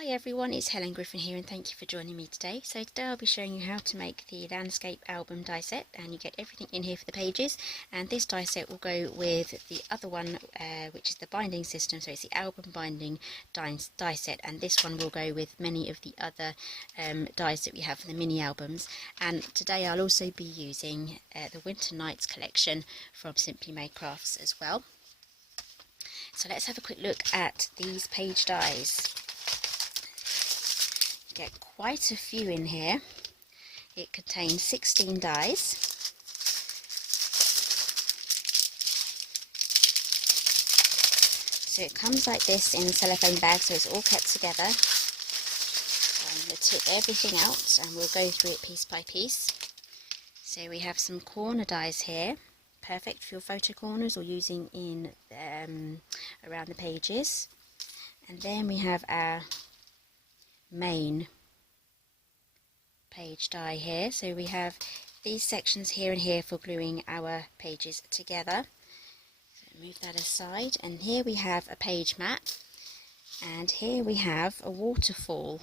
Hi everyone, it's Helen Griffin here and thank you for joining me today. So today I'll be showing you how to make the landscape album die set, and you get everything in here for the pages, and this die set will go with the other one which is the binding system, so it's the album binding die set, and this one will go with many of the other dies that we have for the mini albums. And today I'll also be using the Winter Nights collection from Simply Made Crafts as well. So let's have a quick look at these page dies. Get quite a few in here. It contains 16 dies. So it comes like this in a cellophane bag, so it's all kept together. I'm going to tip everything out and we'll go through it piece by piece. So we have some corner dies here, perfect for your photo corners or using in around the pages. And then we have our main page die here, so we have these sections here and here for gluing our pages together. So move that aside, and here we have a page mat, and here we have a waterfall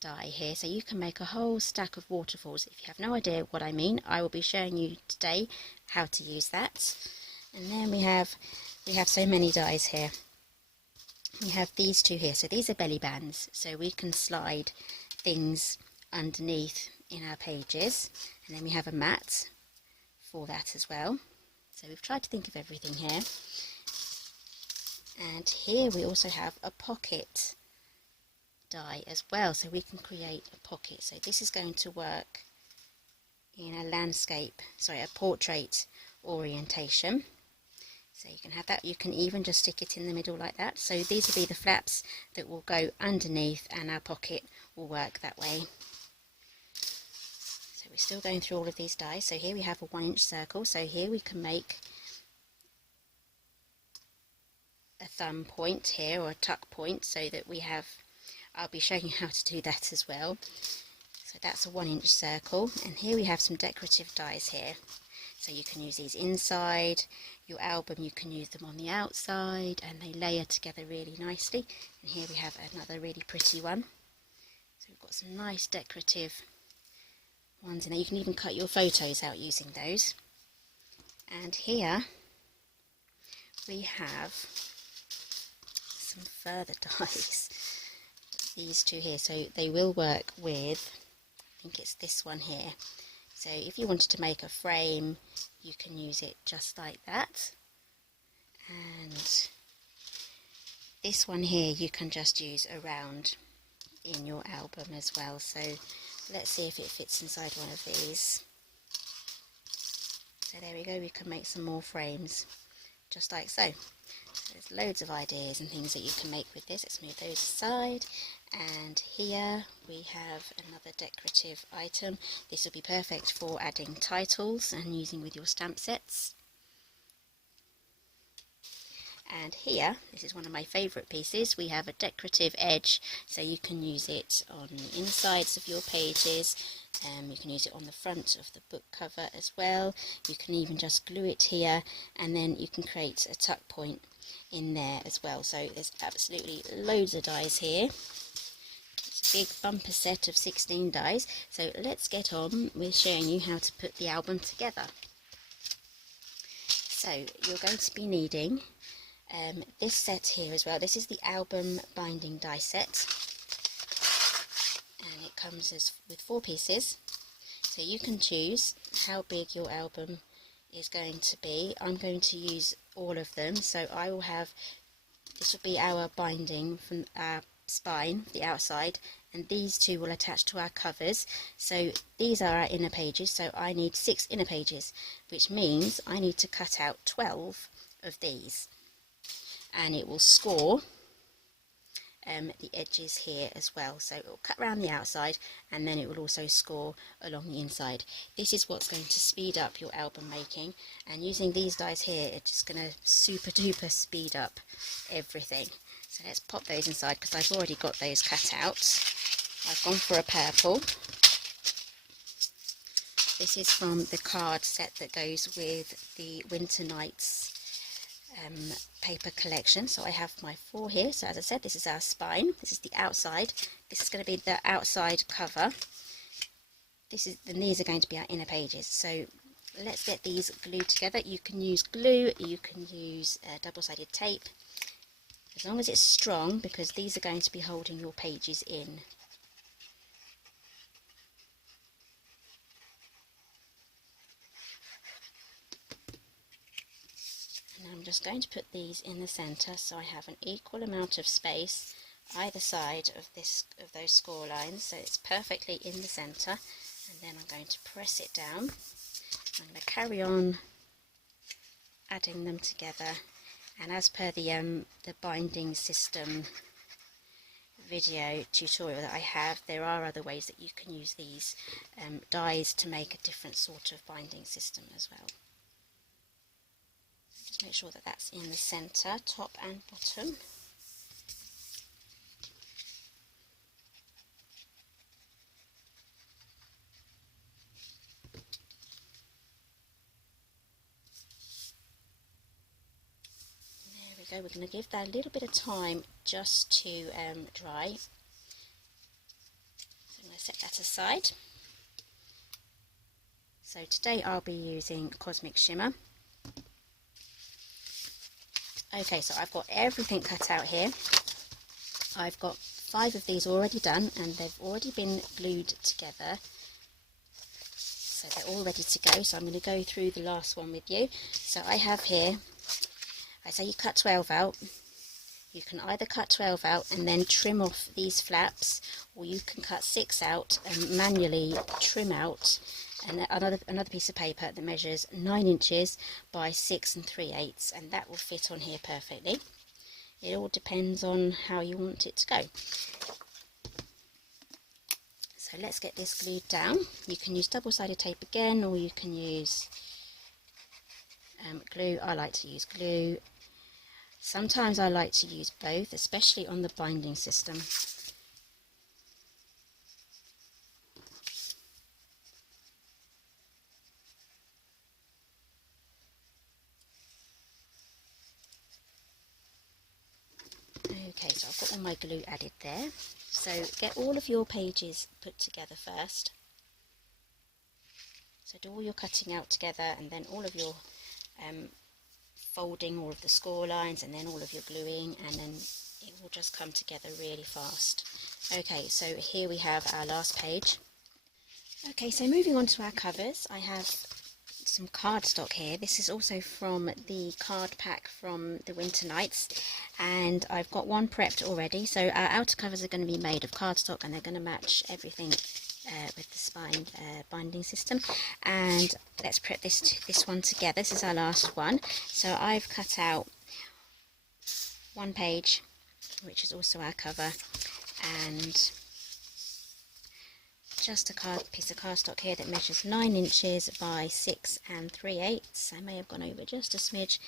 die here, so you can make a whole stack of waterfalls. If you have no idea what I mean, I will be showing you today how to use that. And then we have so many dies here. We have these two here, so these are belly bands, so we can slide things underneath in our pages, and then we have a mat for that as well. So we've tried to think of everything here. And here we also have a pocket die as well, so we can create a pocket. So this is going to work in a portrait orientation. So you can have that, you can even just stick it in the middle like that. So these will be the flaps that will go underneath, and our pocket will work that way. So we're still going through all of these dies. So here we have a 1-inch circle, so here we can make a thumb point here, or a tuck point, so that we have, I'll be showing you how to do that as well. So that's a 1-inch circle, and here we have some decorative dies here. So you can use these inside your album, you can use them on the outside, and they layer together really nicely. And here we have another really pretty one. So we've got some nice decorative ones in there. You can even cut your photos out using those. And here we have some further dies. These two here, so they will work with, I think it's this one here. So if you wanted to make a frame, you can use it just like that. And this one here you can just use around in your album as well. So let's see if it fits inside one of these. So there we go, we can make some more frames just like so. So there's loads of ideas and things that you can make with this. Let's move those aside. And here we have another decorative item. This will be perfect for adding titles and using with your stamp sets. And here, this is one of my favourite pieces, we have a decorative edge, so you can use it on the insides of your pages, you can use it on the front of the book cover as well. You can even just glue it here, and then you can create a tuck point in there as well. So there's absolutely loads of dies here. It's a big bumper set of 16 dies, so let's get on with showing you how to put the album together. So you're going to be needing this set here as well. This is the album binding die set, and it comes with 4 pieces, so you can choose how big your album is going to be. I'm going to use all of them, so I will have, this will be our binding from our spine, the outside, and these two will attach to our covers. So these are our inner pages, so I need 6 inner pages, which means I need to cut out 12 of these, and it will score the edges here as well. So it will cut around the outside, and then it will also score along the inside. This is what's going to speed up your album making, and using these dies here, it's just going to super duper speed up everything. So let's pop those inside, because I've already got those cut out. I've gone for a purple. This is from the card set that goes with the Winter Nights paper collection. So I have my 4 here. So as I said, this is our spine, this is the outside, this is going to be the outside cover, these are going to be our inner pages. So let's get these glued together. You can use glue, you can use double-sided tape, as long as it's strong, because these are going to be holding your pages in. And I'm just going to put these in the centre so I have an equal amount of space either side of those score lines, so it's perfectly in the centre. And then I'm going to press it down. I'm going to carry on adding them together, and as per the binding system video tutorial that I have, there are other ways that you can use these dies to make a different sort of binding system as well. Just make sure that that's in the centre, top and bottom. We're going to give that a little bit of time just to dry. So I'm going to set that aside. So today I'll be using Cosmic Shimmer. Okay, so I've got everything cut out here. I've got 5 of these already done, and they've already been glued together. So they're all ready to go. So I'm going to go through the last one with you. So I have here, I say you cut 12 out. You can either cut 12 out and then trim off these flaps, or you can cut 6 out and manually trim out another piece of paper that measures 9 inches by 6 3/8, and that will fit on here perfectly. It all depends on how you want it to go. So let's get this glued down. You can use double-sided tape again, or you can use glue. I like to use glue. Sometimes I like to use both, especially on the binding system. Okay, so I've got all my glue added there. So get all of your pages put together first. So do all your cutting out together, and then all of your folding all of the score lines, and then all of your gluing, and then it will just come together really fast. Okay, so here we have our last page. Okay, so moving on to our covers, I have some cardstock here. This is also from the card pack from the Winter Nights, and I've got one prepped already. So our outer covers are going to be made of cardstock, and they're going to match everything with the spine binding system. And let's prep this one together. This is our last one. So I've cut out one page, which is also our cover, and just a piece of cardstock here that measures 9 inches by 6 3/8. I may have gone over just a smidge,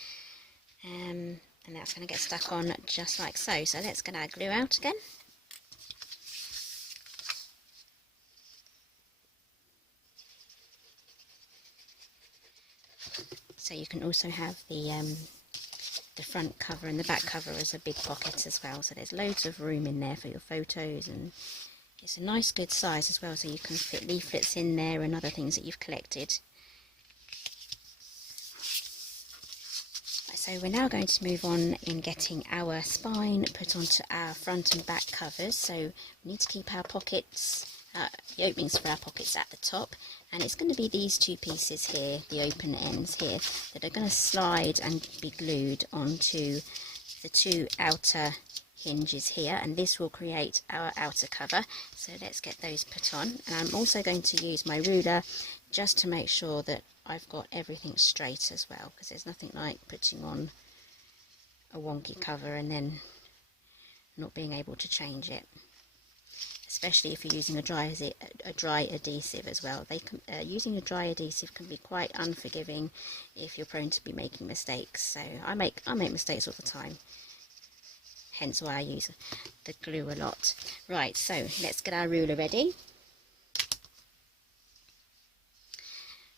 and that's going to get stuck on just like so. So let's get our glue out again. So you can also have the front cover and the back cover as a big pocket as well. So there's loads of room in there for your photos, and it's a nice good size as well, so you can fit leaflets in there and other things that you've collected. So we're now going to move on in getting our spine put onto our front and back covers. So we need to keep our pockets, the openings for our pockets at the top, and it's going to be these 2 pieces here, the open ends here, that are going to slide and be glued onto the 2 outer hinges here, and this will create our outer cover. So let's get those put on, and I'm also going to use my ruler just to make sure that I've got everything straight as well, because there's nothing like putting on a wonky cover and then not being able to change it, especially if you're using a dry adhesive as well. Using a dry adhesive can be quite unforgiving if you're prone to be making mistakes. So I make mistakes all the time, hence why I use the glue a lot. Right, so let's get our ruler ready.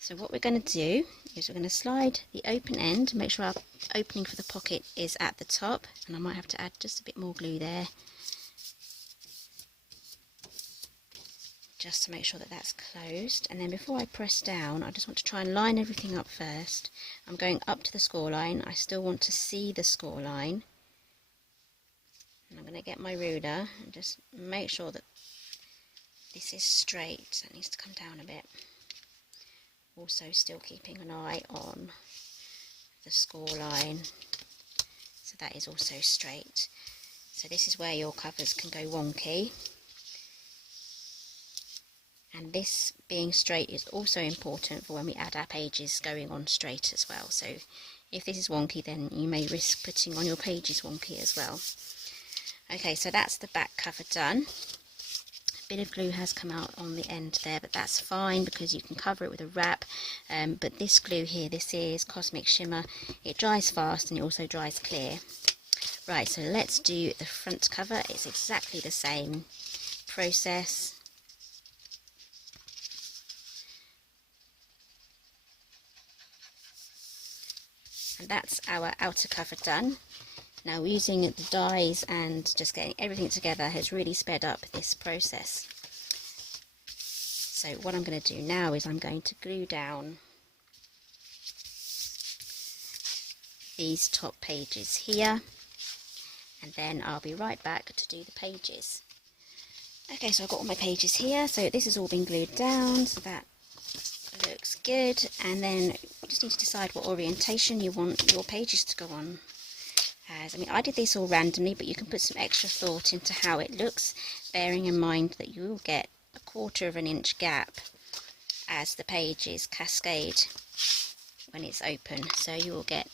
So what we're going to do is we're going to slide the open end, make sure our opening for the pocket is at the top, and I might have to add just a bit more glue there, just to make sure that that's closed. And then before I press down, I just want to try and line everything up first. I'm going up to the score line. I still want to see the score line. And I'm going to get my ruler and just make sure that this is straight. So it needs to come down a bit. Also still keeping an eye on the score line. So that is also straight. So this is where your covers can go wonky. And this being straight is also important for when we add our pages going on straight as well. So if this is wonky, then you may risk putting on your pages wonky as well. Okay, so that's the back cover done. A bit of glue has come out on the end there, but that's fine because you can cover it with a wrap. But this glue here, this is Cosmic Shimmer. It dries fast and it also dries clear. Right, so let's do the front cover. It's exactly the same process. And that's our outer cover done. Now using the dies and just getting everything together has really sped up this process. So what I'm going to do now is I'm going to glue down these top pages here, and then I'll be right back to do the pages. Okay, so I've got all my pages here, so this has all been glued down, so that looks good. And then you just need to decide what orientation you want your pages to go on as. I mean, I did this all randomly, but you can put some extra thought into how it looks, bearing in mind that you will get a 1/4 of an inch gap as the pages cascade when it's open. So you will get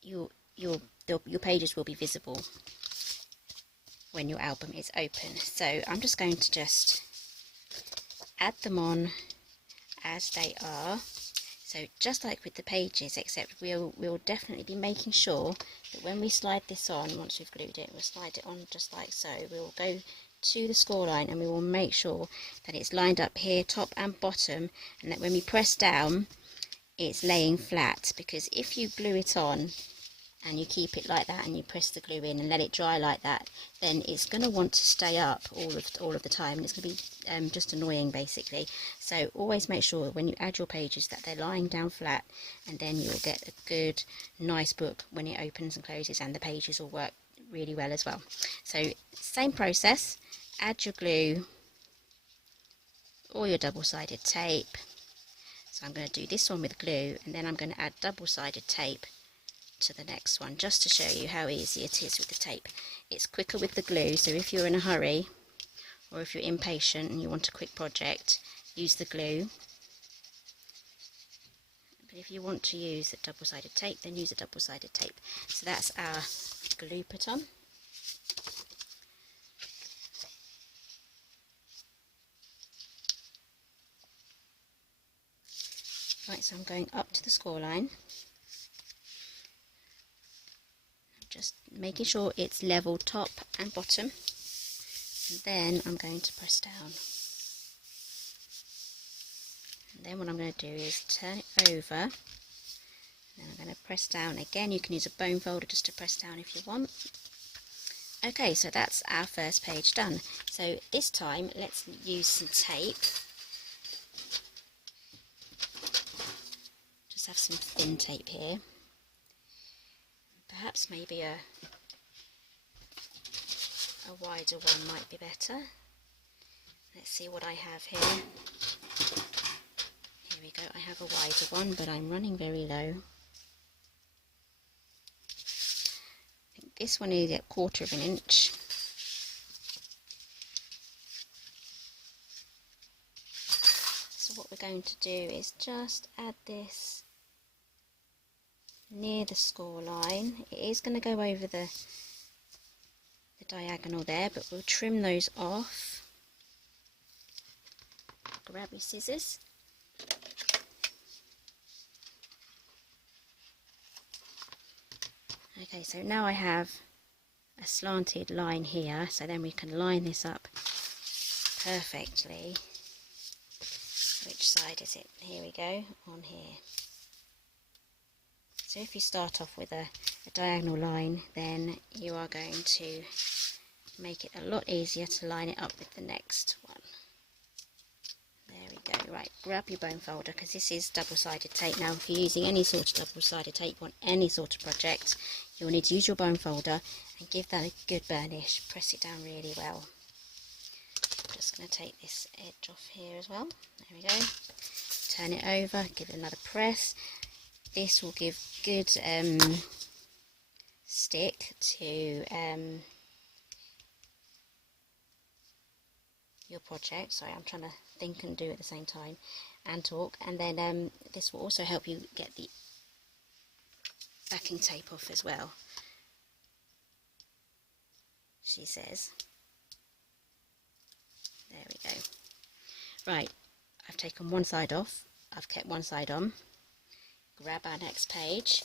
your pages will be visible when your album is open. So I'm just going to just add them on as they are. So just like with the pages, except we'll definitely be making sure that when we slide this on, once we've glued it, we'll slide it on just like so. We'll go to the score line and we will make sure that it's lined up here, top and bottom, and that when we press down, it's laying flat. Because if you glue it on and you keep it like that and you press the glue in and let it dry like that, then it's going to want to stay up all of the time, and it's going to be just annoying basically. So always make sure when you add your pages that they're lying down flat, and then you'll get a good nice book when it opens and closes, and the pages will work really well as well. So same process, add your glue or your double-sided tape. So I'm going to do this one with glue, and then I'm going to add double-sided tape to the next one, just to show you how easy it is with the tape. It's quicker with the glue, so if you're in a hurry or if you're impatient and you want a quick project, use the glue. But if you want to use a double-sided tape, then use a double-sided tape. So that's our glue put on. Right, so I'm going up to the score line, just making sure it's level top and bottom, and then I'm going to press down. And then what I'm going to do is turn it over, and then I'm going to press down again. You can use a bone folder just to press down if you want. Okay, so that's our first page done. So this time let's use some tape. Just have some thin tape here. Perhaps maybe a wider one might be better. Let's see what I have here. Here we go, I have a wider one, but I'm running very low. I think this one is a 1/4 of an inch. So what we're going to do is just add this near the score line. It is going to go over the diagonal there, but we'll trim those off. Grab your scissors. Okay, so now I have a slanted line here, so then we can line this up perfectly which side is it? Here we go, on here. So if you start off with a diagonal line, then you are going to make it a lot easier to line it up with the next one. There we go. Right, grab your bone folder, because this is double-sided tape. Now if you're using any sort of double-sided tape on any sort of project, you'll need to use your bone folder and give that a good burnish. Press it down really well. I'm just going to take this edge off here as well. There we go. Turn it over, give it another press. This will give good stick to your project. Sorry, I'm trying to think and do at the same time and talk. And then this will also help you get the backing tape off as well, she says. There we go. Right, I've taken one side off, I've kept one side on. Grab our next page.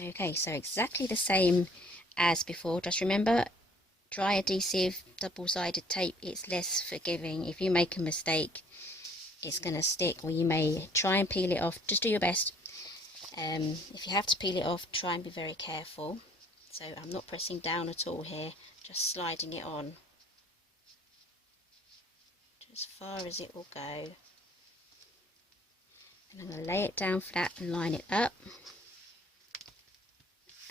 Okay, so exactly the same as before. Just remember, dry adhesive double-sided tape, it's less forgiving. If you make a mistake, it's going to stick, or you may try and peel it off. Just do your best. If you have to peel it off, try and be very careful. So I'm not pressing down at all here, just sliding it on as far as it will go. And I'm going to lay it down flat and line it up.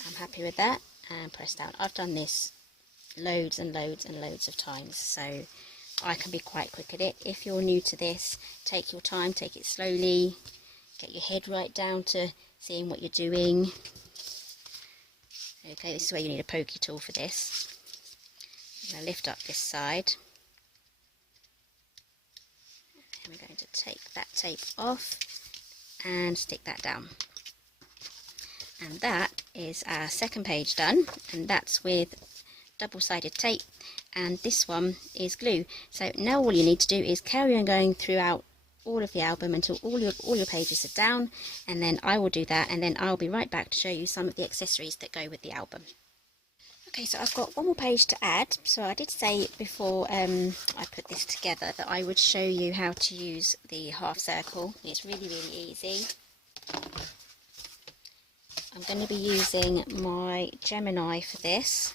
I'm happy with that, and press down. I've done this loads and loads and loads of times, so I can be quite quick at it. If you're new to this, take your time, take it slowly, get your head right down to seeing what you're doing. Okay, this is where you need a pokey tool for this. I'm going to lift up this side. And we're going to take that tape off and stick that down. And that is our second page done, and that's with double-sided tape, and this one is glue. So now all you need to do is carry on going throughout all of the album until all your pages are down, and then I will do that, and then I'll be right back to show you some of the accessories that go with the album. Okay, so I've got one more page to add. So I did say before I put this together that I would show you how to use the half circle. It's really, really easy. I'm going to be using my Gemini for this,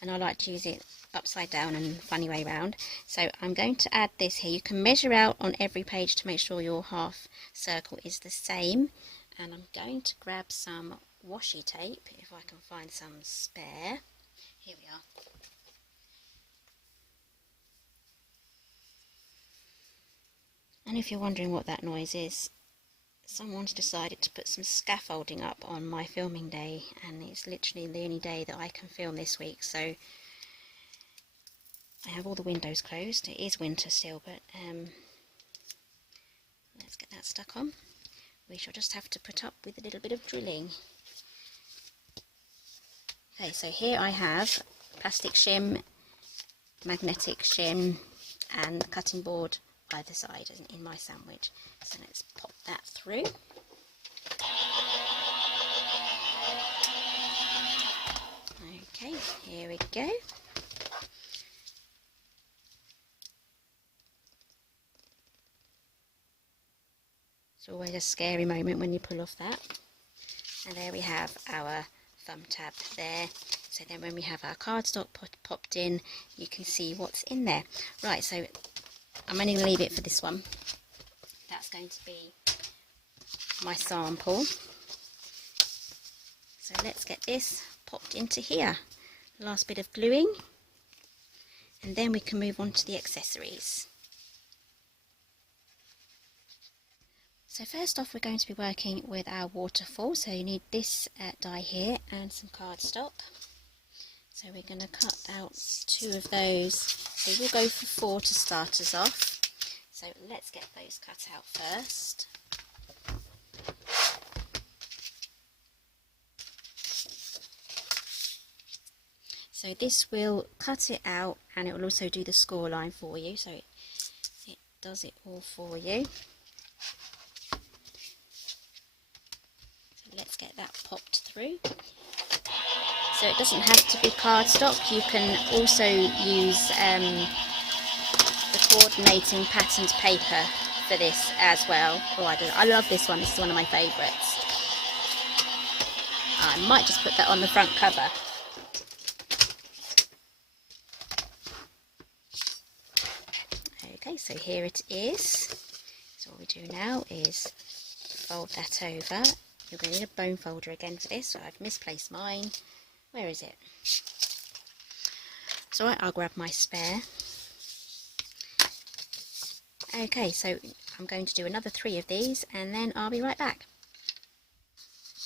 and I like to use it upside down and funny way round. So I'm going to add this here. You can measure out on every page to make sure your half circle is the same, and I'm going to grab some washi tape if I can find some spare. Here we are. And if you're wondering what that noise is, someone's decided to put some scaffolding up on my filming day, and it's literally the only day that I can film this week, so I have all the windows closed. It is winter still, but let's get that stuck on. We shall just have to put up with a little bit of drilling. Okay, so here I have plastic shim, magnetic shim, and cutting board either side in my sandwich. So let's pop that through. Okay, here we go. It's always a scary moment when you pull off that. And there we have our thumb tab there. So then when we have our cardstock popped in, you can see what's in there. Right, so I'm only going to leave it for this one. That's going to be my sample. So let's get this popped into here. Last bit of gluing, and then we can move on to the accessories. So first off, we're going to be working with our waterfall. So you need this die here and some cardstock. So we're going to cut out 2 of those. So we'll go for 4 to start us off. So let's get those cut out first. So this will cut it out, and it will also do the score line for you. So it does it all for you. So let's get that popped through. So it doesn't have to be cardstock. You can also use coordinating patterned paper for this as well. Oh, I love this one. This is one of my favourites. I might just put that on the front cover. Okay, so here it is. So what we do now is fold that over. You're going to need a bone folder again for this, so I've misplaced mine. Where is it? It's alright, I'll grab my spare. Okay, so I'm going to do another 3 of these and then I'll be right back.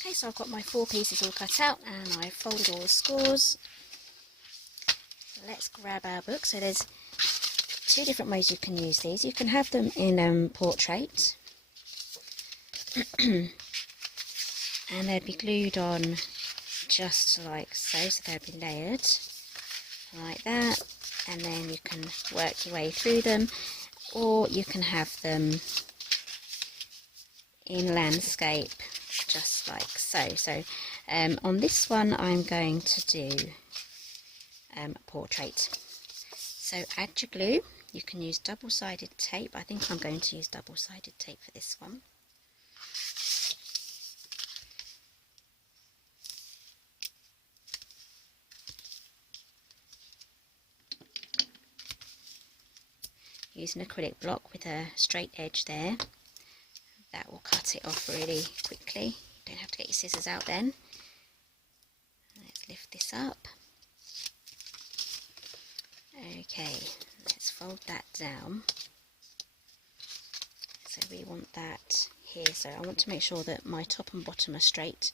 Okay, so I've got my 4 pieces all cut out and I've folded all the scores. Let's grab our book. So there's 2 different ways you can use these. You can have them in portrait and they'd be glued on just like so, so they'd be layered like that, and then you can work your way through them, or you can have them in landscape just like so. So on this one I'm going to do portrait. So add your glue. You can use double-sided tape. I think I'm going to use double-sided tape for this one. Use an acrylic block with a straight edge there. That will cut it off really quickly. You don't have to get your scissors out then. Let's lift this up. Okay, let's fold that down. So we want that here. So I want to make sure that my top and bottom are straight.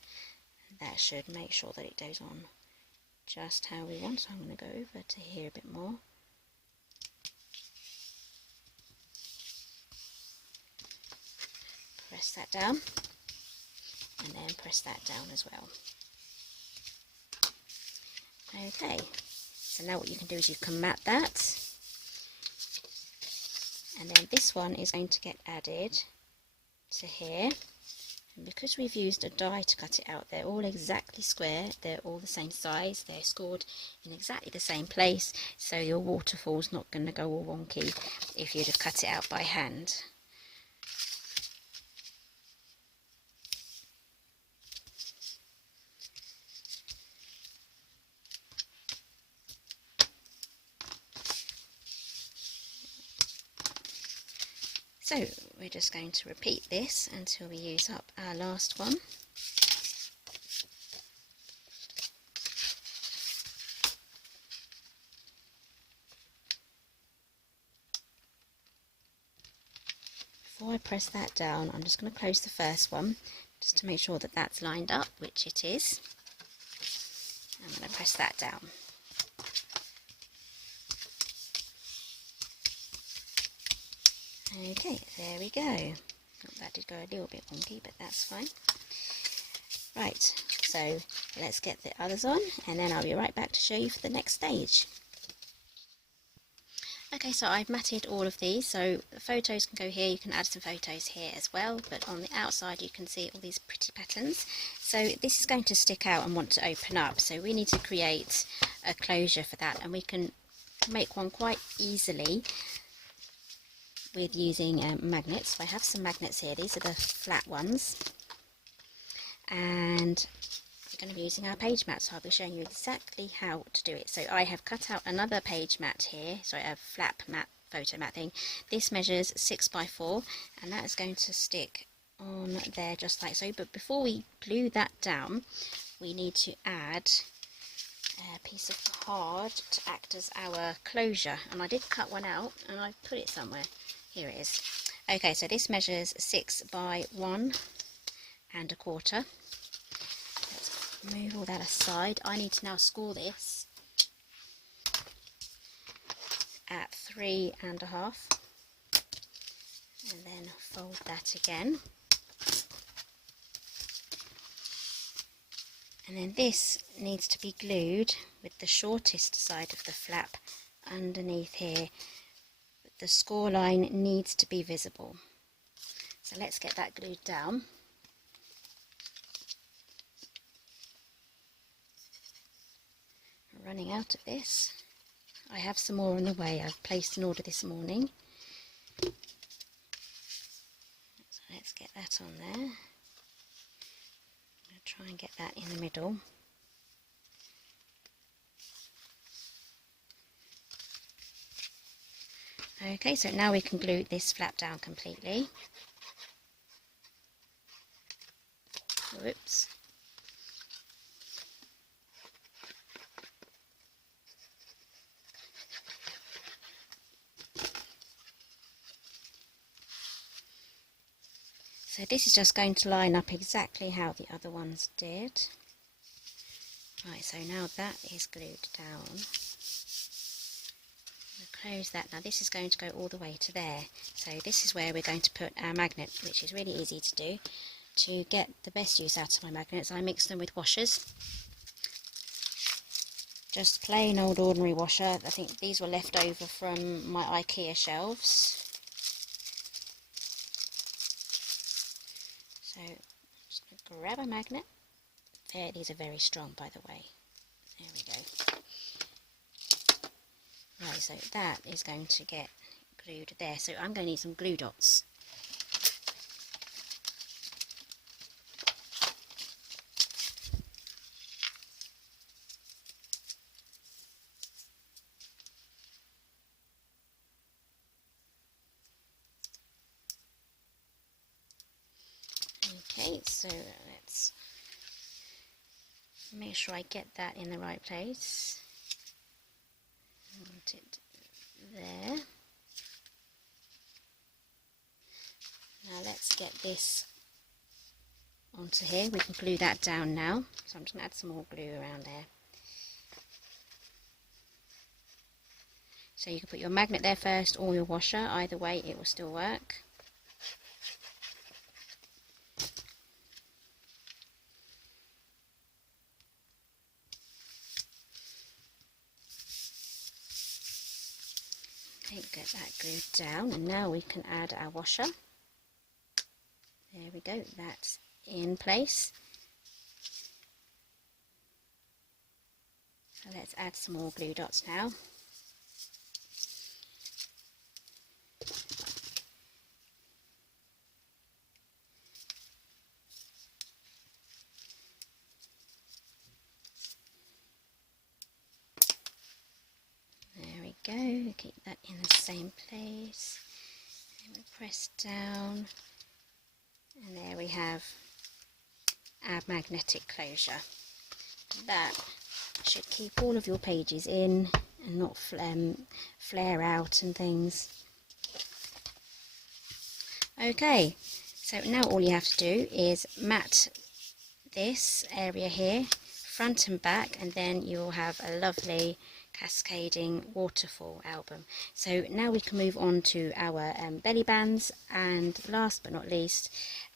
That should make sure that it goes on just how we want. So I'm going to go over to here a bit more. Press that down and then press that down as well. Okay, so now what you can do is you can mat that, and then this one is going to get added to here, and because we've used a die to cut it out, they're all exactly square, they're all the same size, they're scored in exactly the same place, so your waterfall's not going to go all wonky if you'd have cut it out by hand. So we're just going to repeat this until we use up our last one. Before I press that down, I'm just going to close the first one just to make sure that that's lined up, which it is. I'm going to press that down. Okay, there we go. That did go a little bit wonky, but that's fine. Right, so let's get the others on, and then I'll be right back to show you for the next stage. Okay, so I've matted all of these, so the photos can go here, you can add some photos here as well, but on the outside you can see all these pretty patterns. So this is going to stick out and want to open up, so we need to create a closure for that, and we can make one quite easily with using magnets. So I have some magnets here. These are the flat ones, and we're going to be using our page mat, so I'll be showing you exactly how to do it. So I have cut out another page mat here, so I have flap mat, photo mat thing. This measures 6 by 4, and that is going to stick on there just like so. But before we glue that down, we need to add a piece of card to act as our closure, and I did cut one out and I put it somewhere. Here it is. Okay, so this measures 6 by 1 1/4. Let's move all that aside. I need to now score this at 3 1/2, and then fold that again. And then this needs to be glued with the shortest side of the flap underneath here. The score line needs to be visible. So let's get that glued down. I'm running out of this. I have some more on the way. I've placed an order this morning. So let's get that on there. I'm going to try and get that in the middle. Okay, so now we can glue this flap down completely. Whoops. So this is just going to line up exactly how the other ones did. Right, so now that is glued down. Close that. Now this is going to go all the way to there. So this is where we're going to put our magnet, which is really easy to do. To get the best use out of my magnets, I mix them with washers. Just plain old ordinary washer. I think these were left over from my IKEA shelves. So I'm just going to grab a magnet. There, these are very strong, by the way. There we go. Right, so that is going to get glued there. So I'm going to need some glue dots. Okay, so let's make sure I get that in the right place. I want it there. Now let's get this onto here. We can glue that down now. So I'm just going to add some more glue around there. So you can put your magnet there first or your washer. Either way it will still work. Okay, get that glued down, and now we can add our washer. There we go, that's in place. So let's add some more glue dots now. Go, keep that in the same place, and we press down, and there we have our magnetic closure. That should keep all of your pages in and not flare out and things. Okay, so now all you have to do is mat this area here, front and back, and then you'll have a lovely cascading waterfall album. So now we can move on to our belly bands, and last but not least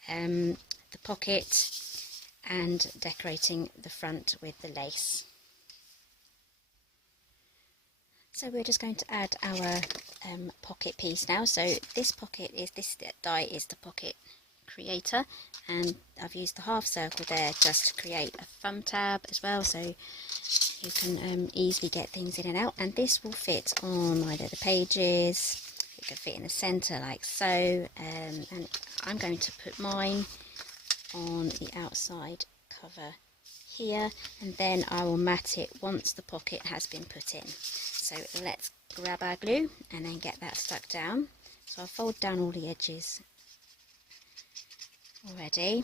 the pocket and decorating the front with the lace. So we're just going to add our pocket piece now. So this die is the pocket creator, and I've used the half circle there just to create a thumb tab as well, so you can easily get things in and out, and this will fit on either the pages. It can fit in the centre like so, and I'm going to put mine on the outside cover here, and then I will mat it once the pocket has been put in. So let's grab our glue and then get that stuck down. So I'll fold down all the edges already.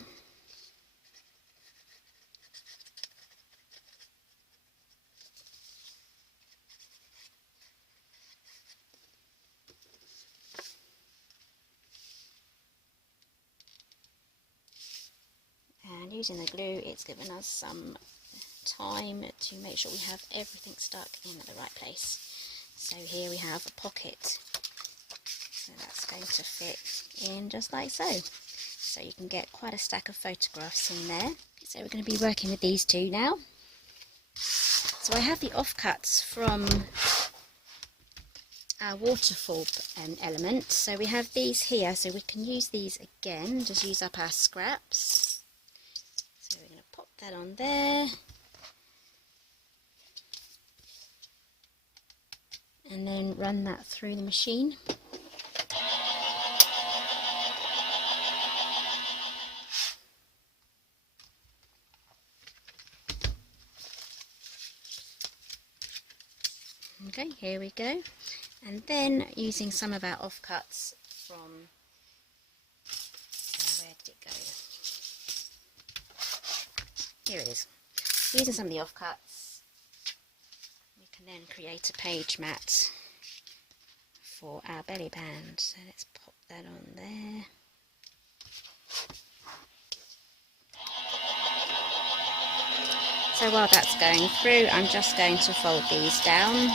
And using the glue, it's given us some time to make sure we have everything stuck in at the right place. So here we have a pocket, so that's going to fit in just like so. So you can get quite a stack of photographs in there. So we're going to be working with these two now. So I have the offcuts from our waterfall element. So we have these here, so we can use these again, just use up our scraps. So we're going to pop that on there. And then run that through the machine. Okay, here we go. And then using some of our offcuts from, where did it go? Here it is. Using some of the offcuts, we can then create a page mat for our belly band. So let's pop that on there. So while that's going through, I'm just going to fold these down.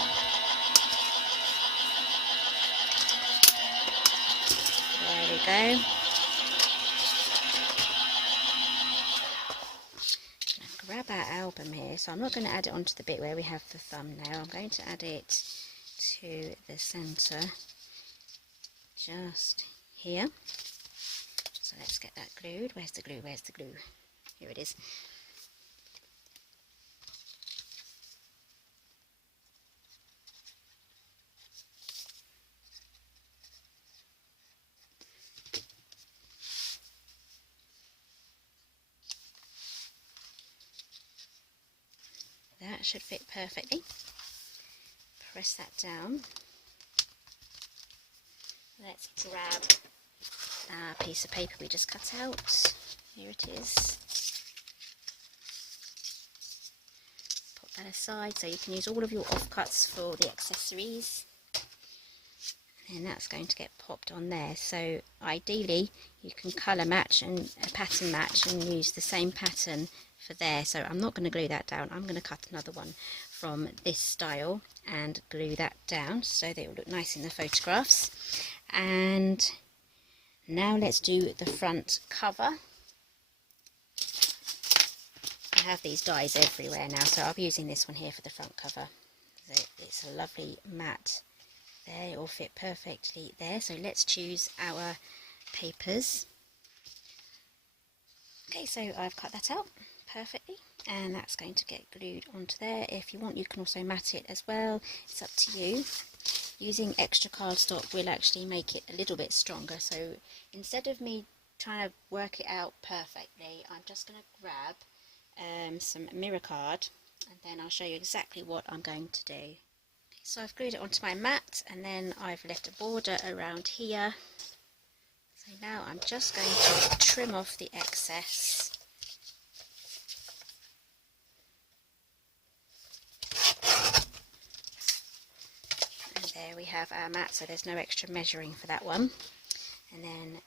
There we go. Grab our album here, so I'm not going to add it onto the bit where we have the thumbnail. I'm going to add it to the centre, just here. So let's get that glued. Where's the glue? Where's the glue? Here it is. That should fit perfectly. Press that down. Let's grab our piece of paper we just cut out. Here it is. Put that aside so you can use all of your offcuts for the accessories. And that's going to get popped on there. So ideally you can colour match and pattern match and use the same pattern for there. So I'm not going to glue that down. I'm going to cut another one from this style and glue that down so that it will look nice in the photographs. And now let's do the front cover. I have these dies everywhere now, so I'll be using this one here for the front cover. So it's a lovely matte. There, it will fit perfectly there. So let's choose our papers. Okay, so I've cut that out perfectly, and that's going to get glued onto there. If you want, you can also matte it as well. It's up to you. Using extra cardstock will actually make it a little bit stronger. So instead of me trying to work it out perfectly, I'm just going to grab some mirror card, and then I'll show you exactly what I'm going to do. So I've glued it onto my mat, and then I've left a border around here. So now I'm just going to trim off the excess. And there we have our mat, so there's no extra measuring for that one. And then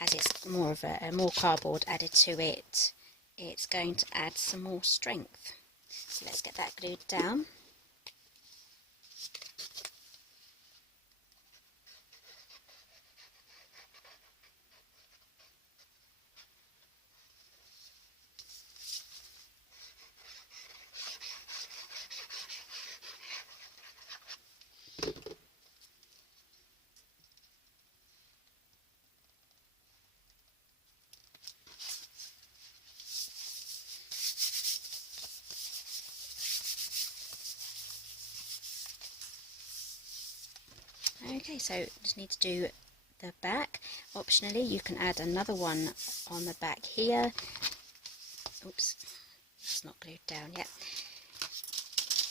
as it's more of more cardboard added to it, it's going to add some more strength. So let's get that glued down. Okay, so just need to do the back. Optionally, you can add another one on the back here. Oops, it's not glued down yet.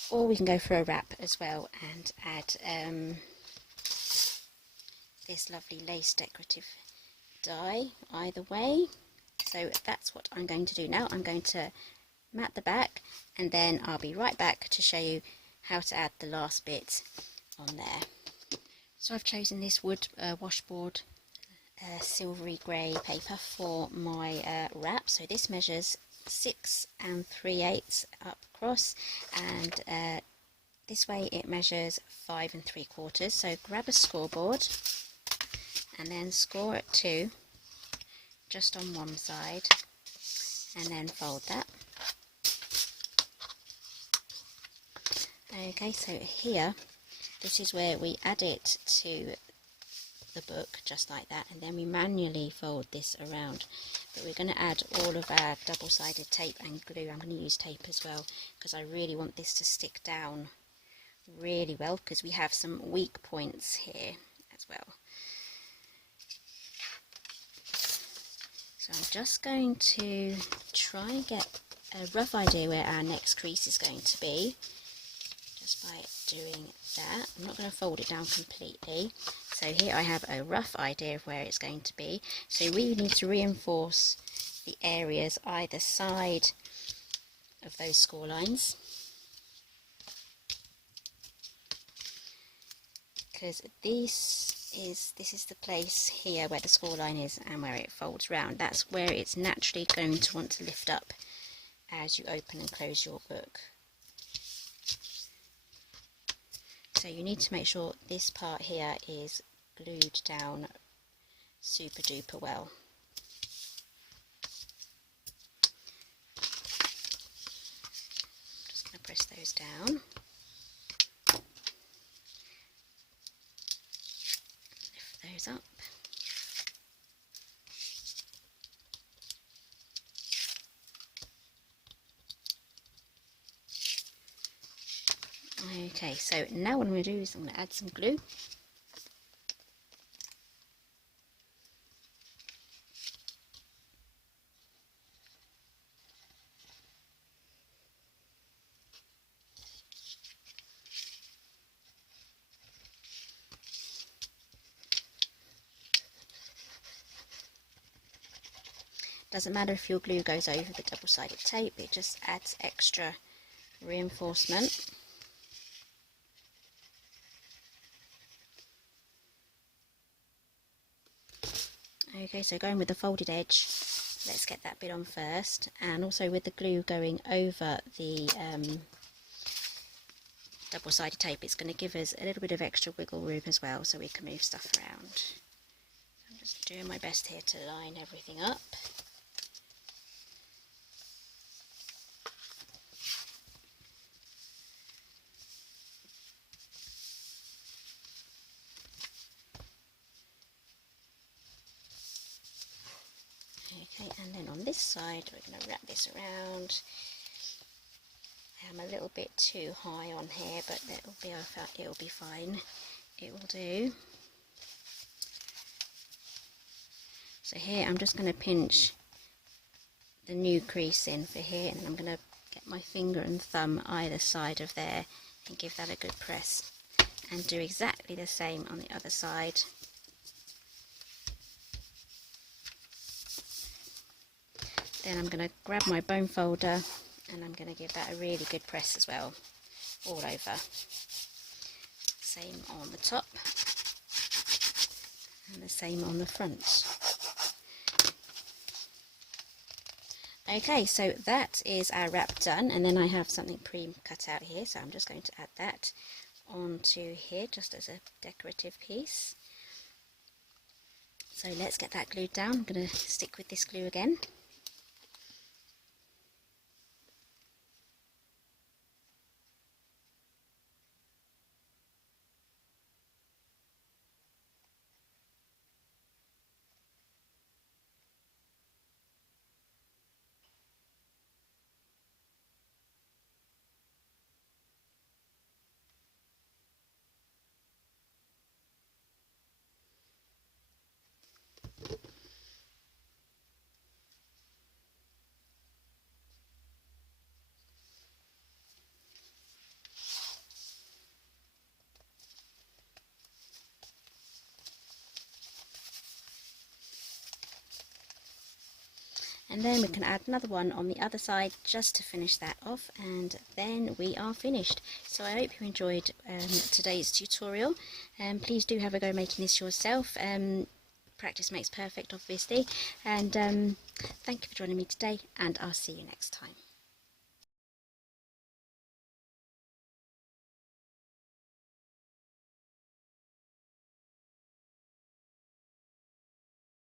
Or we can go for a wrap as well and add this lovely lace decorative die either way. So that's what I'm going to do now. I'm going to mat the back, and then I'll be right back to show you how to add the last bit on there. So I've chosen this wood washboard silvery grey paper for my wrap. So this measures 6 3/8 up across, and this way it measures 5 3/4. So grab a scoreboard and then score it 2 just on one side, and then fold that. Okay, so here, this is where we add it to the book, just like that, and then we manually fold this around. But we're going to add all of our double-sided tape and glue. I'm going to use tape as well, because I really want this to stick down really well, because we have some weak points here as well. So I'm just going to try and get a rough idea where our next crease is going to be, just by doing that. I'm not going to fold it down completely. So here I have a rough idea of where it's going to be. So we need to reinforce the areas either side of those score lines, because this is the place here where the score line is and where it folds round. That's where it's naturally going to want to lift up as you open and close your book. So you need to make sure this part here is glued down super duper well. Just going to press those down. Lift those up. Okay, so now what I'm going to do is I'm going to add some glue. Doesn't matter if your glue goes over the double-sided tape, it just adds extra reinforcement. Okay, so going with the folded edge, let's get that bit on first, and also with the glue going over the double-sided tape, it's going to give us a little bit of extra wiggle room as well, so we can move stuff around. I'm just doing my best here to line everything up. Okay, and then on this side we're going to wrap this around. I'm a little bit too high on here, but it'll be fine. It will do. So here I'm just going to pinch the new crease in for here, and I'm going to get my finger and thumb either side of there and give that a good press, and do exactly the same on the other side. Then I'm going to grab my bone folder and I'm going to give that a really good press as well, all over. Same on the top and the same on the front. Okay, so that is our wrap done, and then I have something pre-cut out here, so I'm just going to add that onto here just as a decorative piece. So let's get that glued down. I'm going to stick with this glue again. And then we can add another one on the other side just to finish that off, and then we are finished. So I hope you enjoyed today's tutorial, and please do have a go making this yourself. Practice makes perfect, obviously, and thank you for joining me today, and I'll see you next time.